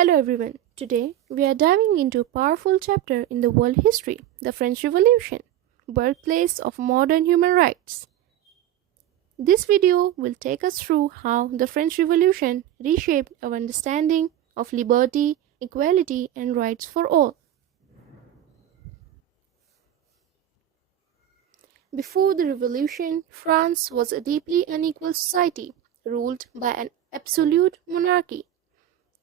Hello everyone. Today we are diving into a powerful chapter in the world history, the French Revolution, birthplace of modern human rights. This video will take us through how the French Revolution reshaped our understanding of liberty, equality, and rights for all. Before the revolution, France was a deeply unequal society ruled by an absolute monarchy.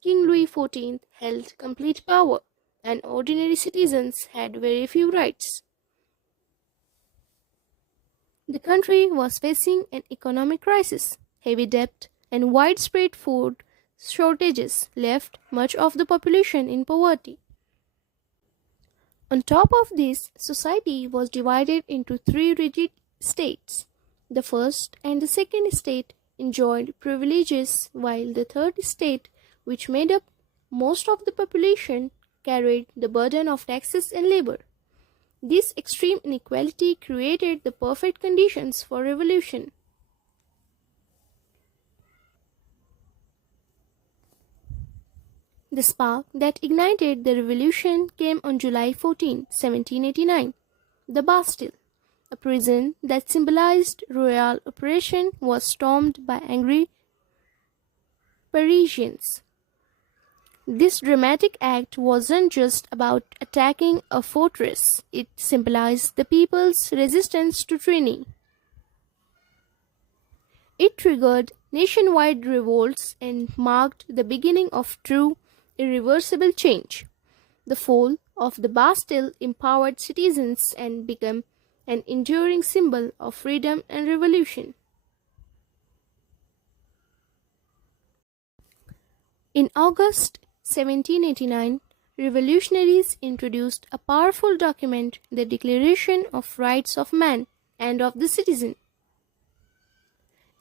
King Louis XIV held complete power, and ordinary citizens had very few rights. The country was facing an economic crisis. Heavy debt and widespread food shortages left much of the population in poverty. On top of this, society was divided into three rigid states. The first and the second state enjoyed privileges, while the third state, which made up most of the population, carried the burden of taxes and labor. This extreme inequality created the perfect conditions for revolution. The spark that ignited the revolution came on July 14, 1789. The Bastille, a prison that symbolized royal oppression, was stormed by angry Parisians. This dramatic act wasn't just about attacking a fortress, it symbolized the people's resistance to tyranny. It triggered nationwide revolts and marked the beginning of true, irreversible change. The fall of the Bastille empowered citizens and became an enduring symbol of freedom and revolution. In August 1789, revolutionaries introduced a powerful document, the Declaration of Rights of Man and of the Citizen.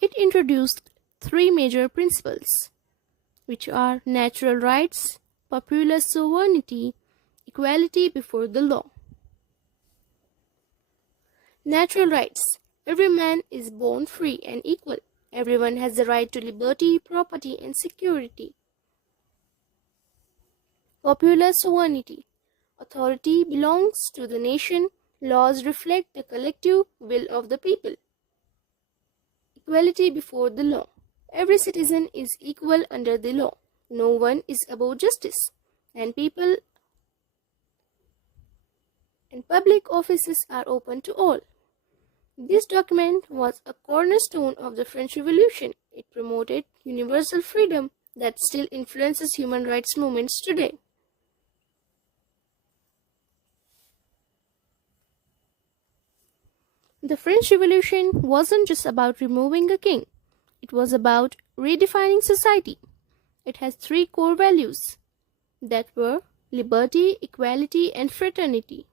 It introduced three major principles, which are natural rights, popular sovereignty, equality before the law. Natural rights. Every man is born free and equal. Everyone has the right to liberty, property, and security. Popular sovereignty. Authority belongs to the nation. Laws reflect the collective will of the people. Equality before the law. Every citizen is equal under the law. No one is above justice. And people and public offices are open to all. This document was a cornerstone of the French Revolution. It promoted universal freedom that still influences human rights movements today. The French Revolution wasn't just about removing a king. It was about redefining society. It has three core values that were liberty, equality, and fraternity.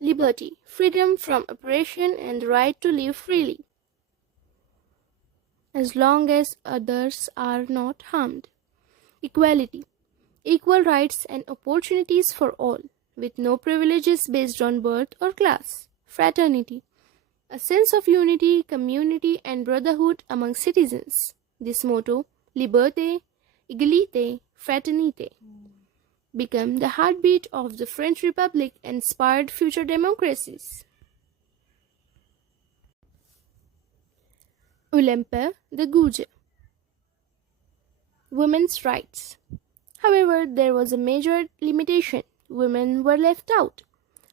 Liberty, freedom from oppression and the right to live freely, as long as others are not harmed. Equality, equal rights and opportunities for all, with no privileges based on birth or class. Fraternity, a sense of unity, community, and brotherhood among citizens. This motto, Liberté, Égalité, Fraternité, became the heartbeat of the French Republic and inspired future democracies. Olympe de Gouges. Women's rights. However, there was a major limitation. Women were left out.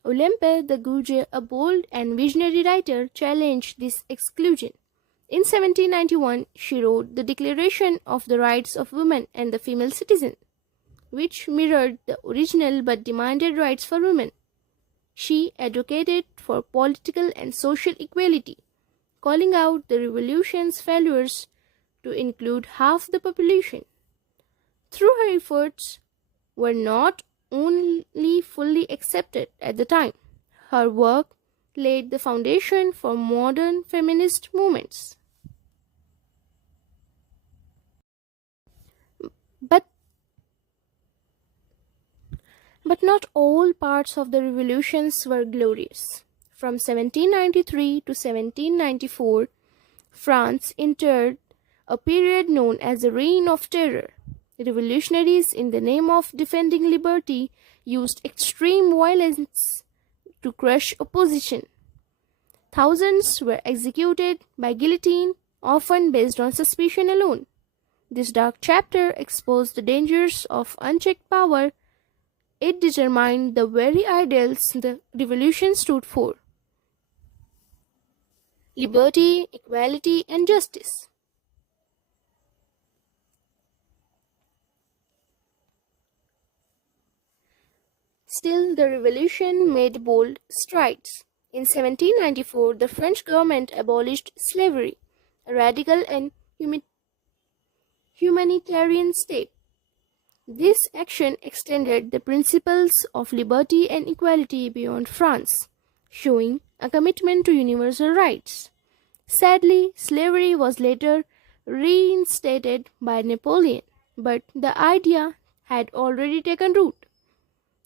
Olympe de Gouges, a bold and visionary writer, challenged this exclusion. In 1791, she wrote the Declaration of the Rights of Women and the Female Citizen, which mirrored the original but demanded rights for women. She advocated for political and social equality, calling out the revolution's failures to include half the population. Through her efforts were not only fully accepted at the time, her work laid the foundation for modern feminist movements. But not all parts of the revolutions were glorious. From 1793 to 1794, France entered a period known as the Reign of Terror. Revolutionaries, in the name of defending liberty, used extreme violence to crush opposition. Thousands were executed by guillotine, often based on suspicion alone. This dark chapter exposed the dangers of unchecked power. It determined the very ideals the revolution stood for: liberty, equality, and justice. Still, the revolution made bold strides. In 1794, the French government abolished slavery, a radical and humanitarian step. This action extended the principles of liberty and equality beyond France, showing a commitment to universal rights. Sadly, slavery was later reinstated by Napoleon, but the idea had already taken root.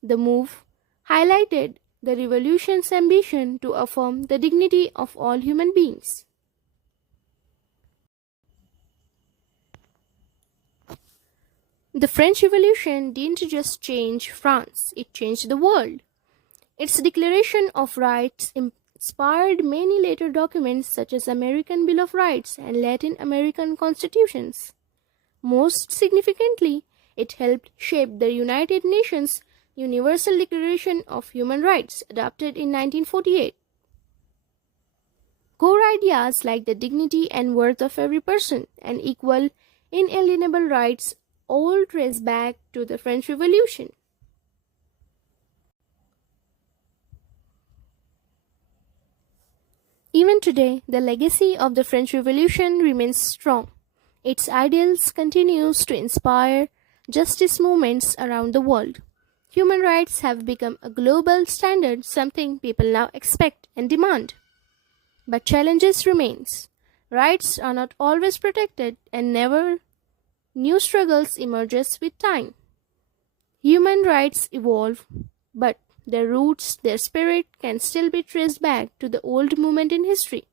The move highlighted the revolution's ambition to affirm the dignity of all human beings. The French Revolution didn't just change France, it changed the world. Its Declaration of Rights inspired many later documents such as American Bill of Rights and Latin American constitutions. Most significantly, it helped shape the United Nations Universal Declaration of Human Rights, adopted in 1948. Core ideas like the dignity and worth of every person and equal, inalienable rights all trace back to the French Revolution. Even today, the legacy of the French Revolution remains strong. Its ideals continues to inspire justice movements around the world. Human rights have become a global standard, something people now expect and demand. But challenges remains. Rights are not always protected and never new struggles emerges with time. Human rights evolve, but their roots, their spirit can still be traced back to the old moment in history,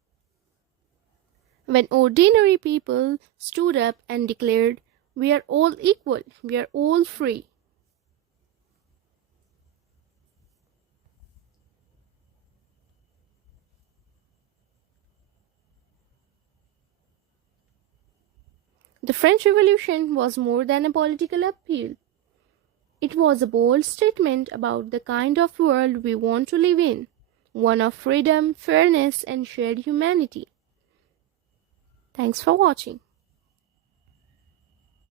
when ordinary people stood up and declared, "We are all equal, we are all free." The French Revolution was more than a political appeal. It was a bold statement about the kind of world we want to live in, one of freedom, fairness, and shared humanity. Thanks for watching.